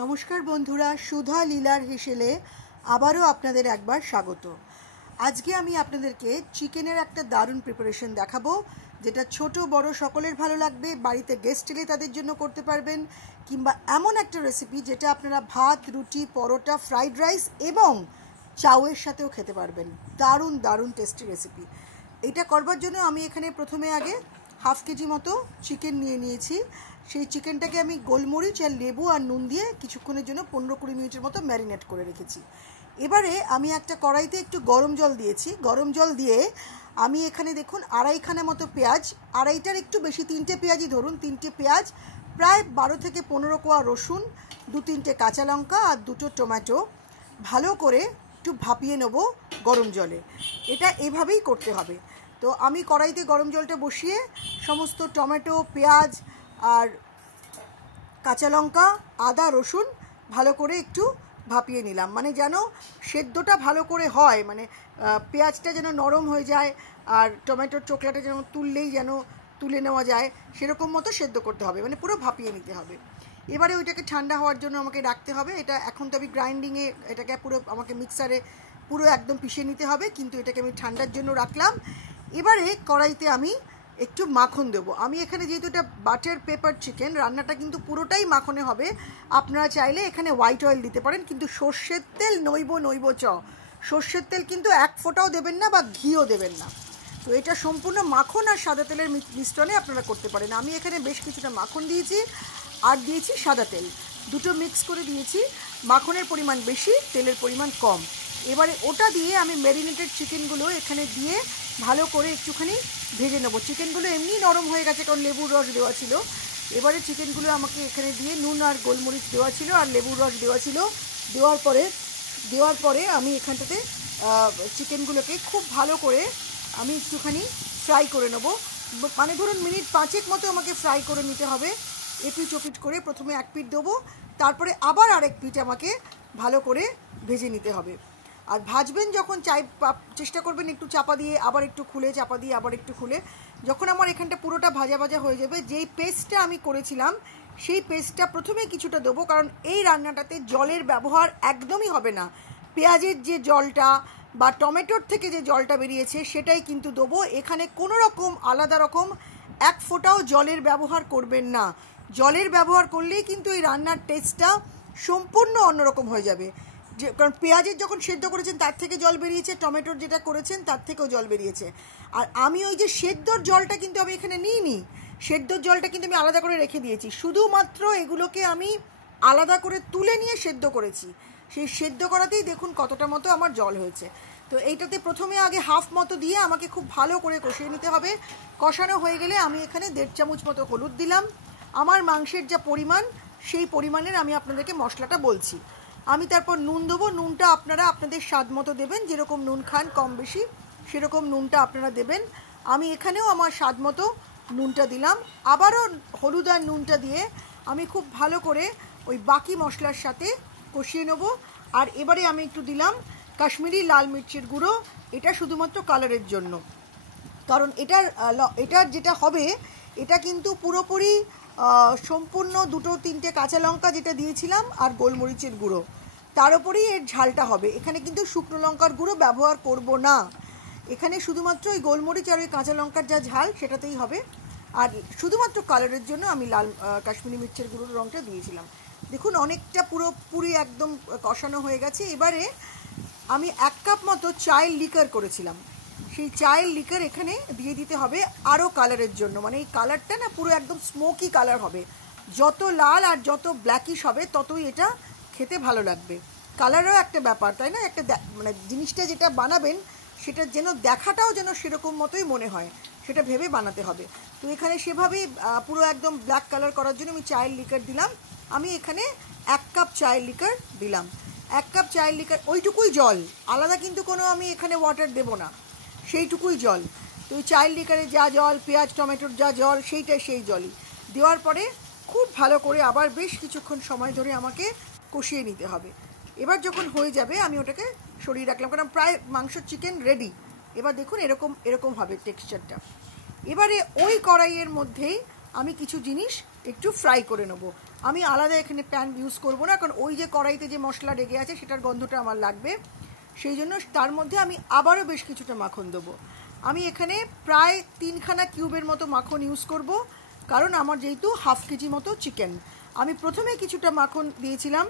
নমস্কার বন্ধুরা, সুধা লীলার হেসেলে আবারও আপনাদের একবার স্বাগত। আজকে আমি আপনাদেরকে চিকেনের একটা দারুণ প্রিপারেশন দেখাবো, যেটা ছোট বড় সকলের ভালো লাগবে। বাড়িতে গেস্ট এলে তাদের জন্য করতে পারবেন, কিংবা এমন একটা রেসিপি যেটা আপনারা ভাত, রুটি, পরোটা, ফ্রাইড রাইস এবং চাউয়ের সাথেও খেতে পারবেন। দারুণ দারুণ টেস্টি রেসিপি। এটা করবার জন্য আমি এখানে প্রথমে আগে হাফ কেজি মতো চিকেন নিয়ে নিয়েছি। সেই চিকেনটাকে আমি গোলমরিচ আর লেবু আর নুন দিয়ে কিছুক্ষণের জন্য 15-20 মিনিটের মতো ম্যারিনেট করে রেখেছি। এবারে আমি একটা কড়াইতে একটু গরম জল দিয়েছি। গরম জল দিয়ে আমি এখানে দেখুন আড়াইখানা মতো পেঁয়াজ, আড়াইটার একটু বেশি, 3টে পেঁয়াজই ধরুন, 3টে পেঁয়াজ, প্রায় 12 থেকে 15 কোয়া রসুন, 2-3টে কাঁচা লঙ্কা আর 2টো টমেটো ভালো করে একটু ভাপিয়ে নেব গরম জলে। এটা এভাবেই করতে হবে। তো আমি কড়াইতে গরম জলটা বসিয়ে সমস্ত টমেটো, পেঁয়াজ আর কাঁচা লঙ্কা, আদা, রসুন ভালো করে একটু ভাপিয়ে নিলাম। মানে যেন সেদ্ধটা ভালো করে হয়, মানে পেঁয়াজটা যেন নরম হয়ে যায় আর টমেটোর চোখলাটা যেন তুললেই যেন তুলে নেওয়া যায়, সেরকম মতো সেদ্ধ করতে হবে, মানে পুরো ভাপিয়ে নিতে হবে। এবারে ওইটাকে ঠান্ডা হওয়ার জন্য আমাকে রাখতে হবে। এটা এখন তো আমি গ্রাইন্ডিংয়ে এটাকে পুরো আমাকে মিক্সারে পুরো একদম পিষে নিতে হবে, কিন্তু এটাকে আমি ঠান্ডার জন্য রাখলাম। এবারে কড়াইতে আমি একটু মাখন দেবো। আমি এখানে যেহেতু এটা বাটার পেপার চিকেন, রান্নাটা কিন্তু পুরোটাই মাখনে হবে। আপনারা চাইলে এখানে হোয়াইট অয়েল দিতে পারেন, কিন্তু সর্ষের তেল নইব সর্ষের তেল কিন্তু এক ফোঁটাও দেবেন না বা ঘিও দেবেন না। তো এটা সম্পূর্ণ মাখন আর সাদা তেলের মিশ্রণে আপনারা করতে পারেন। আমি এখানে বেশ কিছুটা মাখন দিয়েছি আর দিয়েছি সাদা তেল, দুটো মিক্স করে দিয়েছি। মাখনের পরিমাণ বেশি, তেলের পরিমাণ কম। এবারে ওটা দিয়ে আমি ম্যারিনেটেড চিকেনগুলো এখানে দিয়ে ভালো করে একটুখানি ভেজে নেবো। চিকেনগুলো এমনি নরম হয়ে গেছে, কারণ লেবুর রস দেওয়া ছিল। এবারে চিকেনগুলো আমাকে এখানে দিয়ে নুন আর গোলমরিচ দেওয়া ছিল আর লেবুর রস দেওয়া ছিল। দেওয়ার পরে আমি এখানটাতে চিকেনগুলোকে খুব ভালো করে আমি একটুখানি ফ্রাই করে নেবো। মানে ধরুন মিনিট 5 মতো আমাকে ফ্রাই করে নিতে হবে। এপিট ওপিট করে প্রথমে এক পিঠ দেবো, তারপরে আবার আরেক পিঠ আমাকে ভালো করে ভেজে নিতে হবে। আর ভাজবেন যখন চেষ্টা করবেন একটু চাপা দিয়ে আবার একটু খুলে, চাপা দিয়ে আবার একটু খুলে। যখন আমার এখানটা পুরোটা ভাজা ভাজা হয়ে যাবে, যেই পেস্টটা আমি করেছিলাম সেই পেস্টটা প্রথমে কিছুটা দেবো, কারণ এই রান্নাটাতে জলের ব্যবহার একদমই হবে না। পেঁয়াজের যে জলটা বা টমেটোর থেকে যে জলটা বেরিয়েছে সেটাই কিন্তু দেবো। এখানে কোনো রকম আলাদা রকম এক ফোঁটাও জলের ব্যবহার করবেন না। জলের ব্যবহার করলেই কিন্তু এই রান্নার টেস্টটা সম্পূর্ণ অন্যরকম হয়ে যাবে। যে কারণ পেঁয়াজের যখন সেদ্ধ করেছেন তার থেকে জল বেরিয়েছে, টমেটোর যেটা করেছেন তার থেকেও জল বেরিয়েছে। আর আমি ওই যে সেদ্ধর জলটা কিন্তু আমি এখানে নিইনি, সেদ্ধর জলটা কিন্তু আমি আলাদা করে রেখে দিয়েছি। শুধুমাত্র এগুলোকে আমি আলাদা করে তুলে নিয়ে সেদ্ধ করেছি। সেই সেদ্ধ করাতেই দেখুন কতটা মতো আমার জল হয়েছে। তো এইটাতে প্রথমে আগে হাফ মতো দিয়ে আমাকে খুব ভালো করে কষিয়ে নিতে হবে। কষানো হয়ে গেলে আমি এখানে 1.5 চামচ মতো হলুদ দিলাম। আমার মাংসের যা পরিমাণ সেই পরিমাণের আমি আপনাদেরকে মশলাটা বলছি। আমি তারপর নুন দেবো। নুনটা আপনারা আপনাদের স্বাদ মতো দেবেন, যেরকম নুন খান কম বেশি সেরকম নুনটা আপনারা দেবেন। আমি এখানেও আমার স্বাদ মতো নুনটা দিলাম। আবারও হলুদ আর নুনটা দিয়ে আমি খুব ভালো করে ওই বাকি মশলার সাথে কষিয়ে নেব। আর এবারে আমি একটু দিলাম কাশ্মীরি লাল মির্চের গুঁড়ো। এটা শুধুমাত্র কালারের জন্য, কারণ এটার যেটা হবে এটা কিন্তু পুরোপুরি সম্পূর্ণ 2-3টে কাঁচা লঙ্কা যেটা দিয়েছিলাম আর গোলমরিচের গুঁড়ো, তার উপরেই এর ঝালটা হবে। এখানে কিন্তু শুকনো লঙ্কার গুঁড়ো ব্যবহার করব না। এখানে শুধুমাত্র ওই গোলমরিচ আর ওই কাঁচা লঙ্কার যা ঝাল সেটাতেই হবে। আর শুধুমাত্র কালারের জন্য আমি লাল কাশ্মীরি মির্চের গুঁড়োর রঙটা দিয়েছিলাম। দেখুন অনেকটা পুরোপুরি একদম কষানো হয়ে গেছে। এবারে আমি 1 কাপ মতো চায়ের লিকার করেছিলাম, সেই চায়ের লিকার এখানে দিয়ে দিতে হবে আরও কালারের জন্য। মানে এই কালারটা না পুরো একদম স্মোকি কালার হবে। যত লাল আর যত ব্ল্যাকিশ হবে ততই এটা খেতে ভালো লাগবে। কালারও একটা ব্যাপার, তাই না? একটা মানে জিনিসটা যেটা বানাবেন সেটা যেন দেখাটাও যেন সেরকম মতোই মনে হয়, সেটা ভেবে বানাতে হবে। তো এখানে সেভাবেই পুরো একদম ব্ল্যাক কালার করার জন্য আমি চায়ের লিকার দিলাম। আমি এখানে 1 কাপ চায়ের লিকার দিলাম। 1 কাপ চায়ের লিকার, ওইটুকুই জল, আলাদা কিন্তু কোনো আমি এখানে ওয়াটার দেবো না, সেইটুকুই জল। তো ওই চায়ের লিকারে যা জল, পেঁয়াজ টমেটোর যা জল, সেইটাই সেই জলই দেওয়ার পরে খুব ভালো করে আবার বেশ কিছুক্ষণ সময় ধরে আমাকে কষিয়ে নিতে হবে। এবার যখন হয়ে যাবে আমি ওটাকে সরিয়ে রাখলাম, কারণ প্রায় মাংস চিকেন রেডি। এবার দেখুন এরকম হবে টেক্সচারটা। এবারে ওই কড়াইয়ের মধ্যেই আমি কিছু জিনিস একটু ফ্রাই করে নেব। আমি আলাদা এখানে প্যান ইউজ করব না, কারণ ওই যে কড়াইতে যে মশলা রেগে আছে সেটার গন্ধটা আমার লাগবে। সেই জন্য তার মধ্যে আমি আবারও বেশ কিছুটা মাখন দেবো। আমি এখানে প্রায় 3খানা কিউবের মতো মাখন ইউজ করব, কারণ আমার যেহেতু হাফ কেজি মতো চিকেন। আমি প্রথমে কিছুটা মাখন দিয়েছিলাম,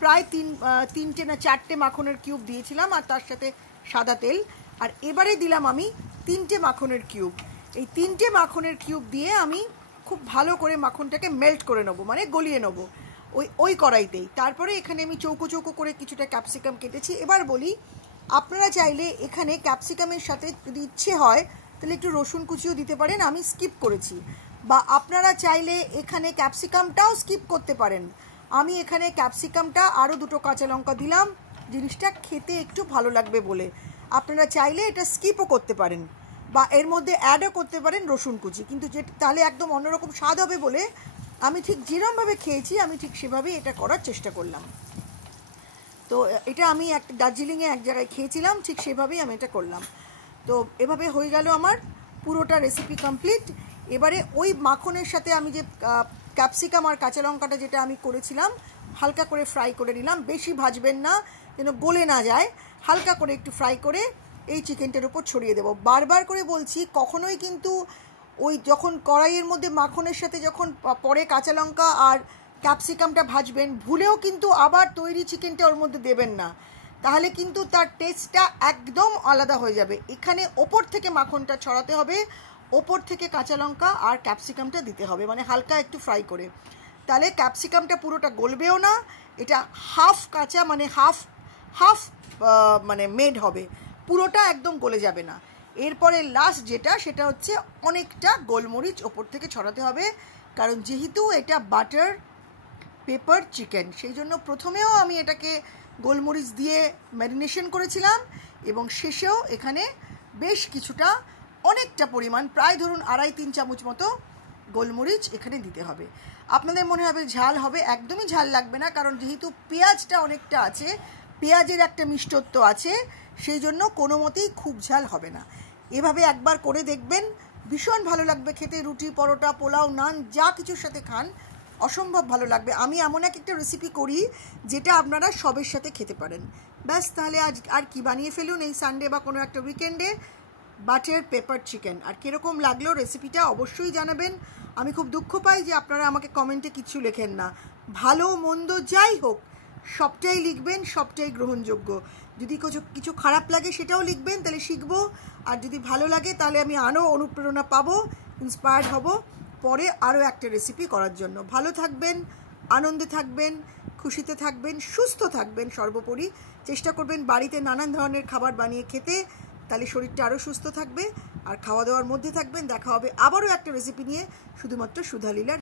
প্রায় 3টে না 4টে মাখনের কিউব দিয়েছিলাম, আর তার সাথে সাদা তেল। আর এবারে দিলাম আমি 3টে মাখনের কিউব। এই 3টে মাখনের কিউব দিয়ে আমি খুব ভালো করে মাখনটাকে মেল্ট করে নেবো, মানে গলিয়ে নেবো ওই কড়াইতেই। তারপরে এখানে আমি চৌকো চৌকো করে কিছুটা ক্যাপসিকাম কেটেছি। এবার বলি, আপনারা চাইলে এখানে ক্যাপসিকামের সাথে যদি ইচ্ছে হয় তাহলে একটু রসুন কুচিও দিতে পারেন, আমি স্কিপ করেছি। বা আপনারা চাইলে এখানে ক্যাপসিকামটাও স্কিপ করতে পারেন। আমি এখানে ক্যাপসিকামটা আরও 2টো কাঁচা লঙ্কা দিলাম, জিনিসটা খেতে একটু ভালো লাগবে বলে। আপনারা চাইলে এটা স্কিপও করতে পারেন বা এর মধ্যে অ্যাডও করতে পারেন রসুন কুচি, কিন্তু তাহলে একদম অন্যরকম স্বাদ হবে বলে আমি ঠিক যেরকমভাবে খেয়েছি আমি ঠিক সেভাবেই এটা করার চেষ্টা করলাম। তো এটা আমি দার্জিলিংয়ে এক জায়গায় খেয়েছিলাম, ঠিক সেভাবেই আমি এটা করলাম। তো এভাবে হয়ে গেল আমার পুরোটা রেসিপি কমপ্লিট। এবারে ওই মাখনের সাথে আমি যে ক্যাপসিকাম আর কাঁচা লঙ্কাটা যেটা আমি করেছিলাম হালকা করে ফ্রাই করে নিলাম। বেশি ভাজবেন না, যেন গলে না যায়, হালকা করে একটু ফ্রাই করে এই চিকেনটার উপর ছড়িয়ে দেবো। বারবার করে বলছি, কখনোই কিন্তু ওই যখন কড়াইয়ের মধ্যে মাখনের সাথে যখন পরে কাঁচা লঙ্কা আর ক্যাপসিকামটা ভাজবেন, ভুলেও কিন্তু আবার তৈরি চিকেনটা ওর মধ্যে দেবেন না, তাহলে কিন্তু তার টেস্টটা একদম আলাদা হয়ে যাবে। এখানে ওপর থেকে মাখনটা ছড়াতে হবে, ওপর থেকে কাঁচা লঙ্কা আর ক্যাপসিকামটা দিতে হবে, মানে হালকা একটু ফ্রাই করে। তাহলে ক্যাপসিকামটা পুরোটা গলবেও না, এটা হাফ কাঁচা মানে হাফ মানে মেড হবে, পুরোটা একদম গলে যাবে না। এরপরে লাস্ট যেটা, সেটা হচ্ছে অনেকটা গোলমরিচ ওপর থেকে ছড়াতে হবে, কারণ যেহেতু এটা বাটার পেপার চিকেন, সেই জন্য প্রথমেও আমি এটাকে গোলমরিচ দিয়ে ম্যারিনেশন করেছিলাম এবং শেষেও এখানে বেশ কিছুটা অনেকটা পরিমাণ, প্রায় ধরুন 2.5-3 চামচ মতো গোলমরিচ এখানে দিতে হবে। আপনাদের মনে হবে ঝাল হবে, একদমই ঝাল লাগবে না, কারণ যেহেতু পেঁয়াজটা অনেকটা আছে, পেঁয়াজের একটা মিষ্টত্ব আছে, সেই জন্য কোনো মতেই খুব ঝাল হবে না। এভাবে একবার করে দেখবেন, ভীষণ ভালো লাগবে খেতে। রুটি, পরোটা, পোলাও, নান যা কিছুর সাথে খান অসম্ভব ভালো লাগবে। আমি এমন একটা রেসিপি করি যেটা আপনারা সবের সাথে খেতে পারেন। ব্যাস, তাহলে আজ আর কি, বানিয়ে ফেলুন এই সানডে বা কোনো একটা উইকেন্ডে বাটার পেপার চিকেন। আর কীরকম লাগলো রেসিপিটা অবশ্যই জানাবেন। আমি খুব দুঃখ পাই যে আপনারা আমাকে কমেন্টে কিছু লেখেন না। ভালো মন্দ যাই হোক সবটাই লিখবেন, সবটাই গ্রহণযোগ্য। যদি কিছু খারাপ লাগে সেটাও লিখবেন, তাহলে শিখবো। আর যদি ভালো লাগে তাহলে আমি আরও অনুপ্রেরণা পাবো, ইন্সপায়ার্ড হব পরে আরও একটা রেসিপি করার জন্য। ভালো থাকবেন, আনন্দে থাকবেন, খুশিতে থাকবেন, সুস্থ থাকবেন। সর্বোপরি চেষ্টা করবেন বাড়িতে নানান ধরনের খাবার বানিয়ে খেতে, তাহলে শরীরটা আরও সুস্থ থাকবে। আর খাওয়া দাওয়ার মধ্যে থাকবেন। দেখা হবে আবারও একটা রেসিপি নিয়ে, শুধুমাত্র সুধা লীলার।